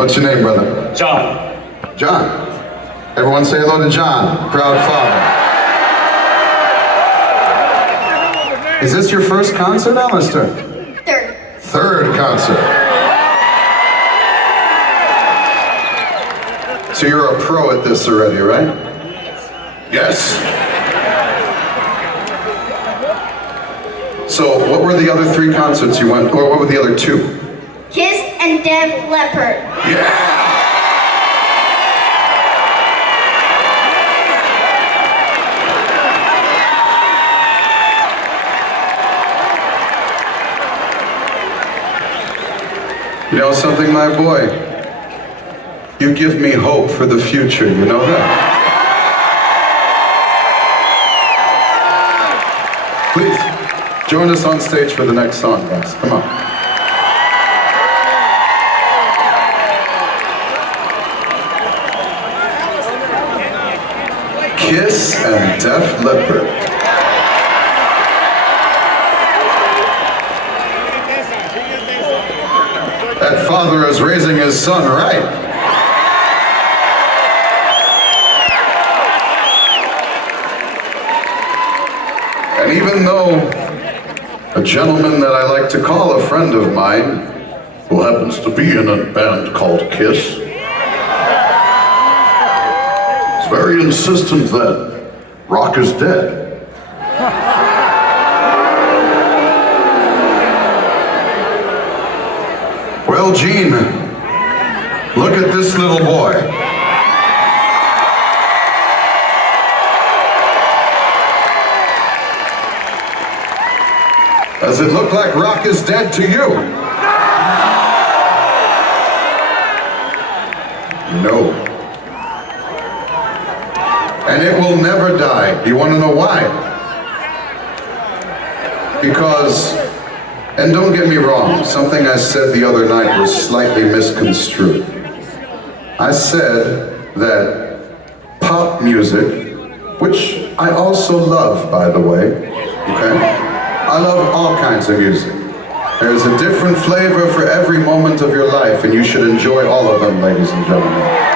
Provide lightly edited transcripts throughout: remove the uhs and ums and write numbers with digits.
What's your name, brother? John. John. Everyone say hello to John, proud father. Is this your first concert, Alistair? Third. Third concert. So you're a pro at this already, right? Yes. So what were the other 3 concerts you went, or what were the other 2? Kiss and Def Leppard. Yeah! You know something, my boy? You give me hope for the future, you know that? Please, join us on stage for the next song, guys. Come on. Kiss and Def Leppard. That father is raising his son right. And even though a gentleman that I like to call a friend of mine, who happens to be in a band called Kiss, is very insistent that rock is dead. Well, Gene, look at this little boy. Does it look like rock is dead to you? No. And it will never die. Do you want to know why? Because, and don't get me wrong, something I said the other night was slightly misconstrued. I said that pop music, which I also love, by the way, okay? I love all kinds of music. There's a different flavor for every moment of your life, and you should enjoy all of them, ladies and gentlemen.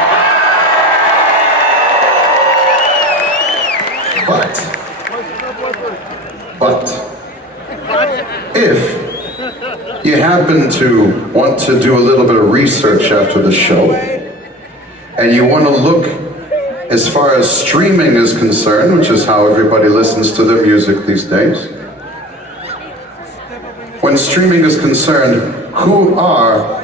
But, if you happen to want to do a little bit of research after the show, and you want to look as far as streaming is concerned, which is how everybody listens to their music these days, when streaming is concerned, who are,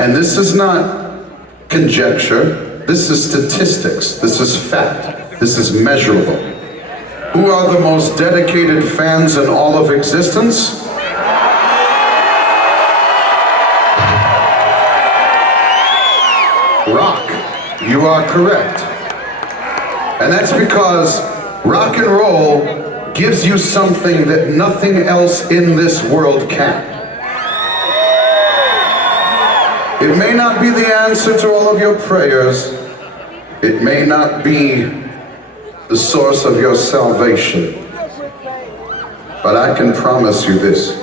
and this is not conjecture, this is statistics, this is fact, this is measurable. Who are the most dedicated fans in all of existence? Rock. You are correct. And that's because rock and roll gives you something that nothing else in this world can. It may not be the answer to all of your prayers. It may not be the source of your salvation. But I can promise you this.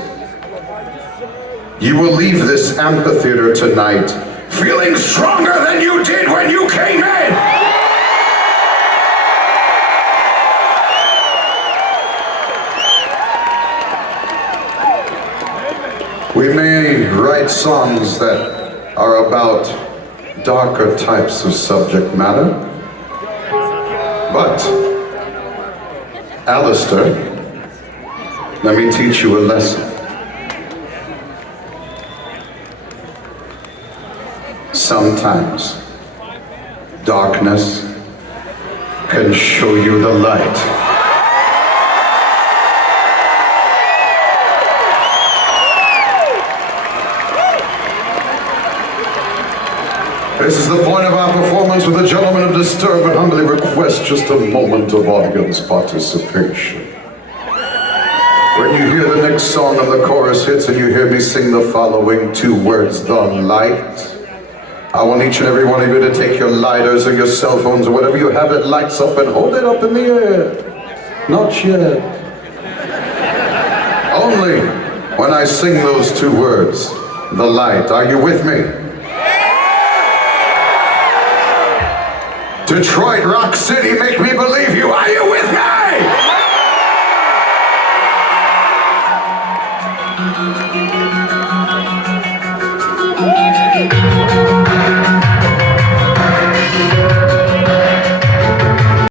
You will leave this amphitheater tonight feeling stronger than you did when you came in. We may write songs that are about darker types of subject matter, but, Alistair, let me teach you a lesson. Sometimes, darkness can show you the light. This is the point of our performance with the gentlemen of Disturb, but humbly request just a moment of audience participation. When you hear the next song and the chorus hits and you hear me sing the following 2 words, the light, I want each and every one of you to take your lighters or your cell phones or whatever you have, it lights up, and hold it up in the air. Not yet. Only when I sing those 2 words, the light. Are you with me? Detroit Rock City, make me believe you. Are you with me?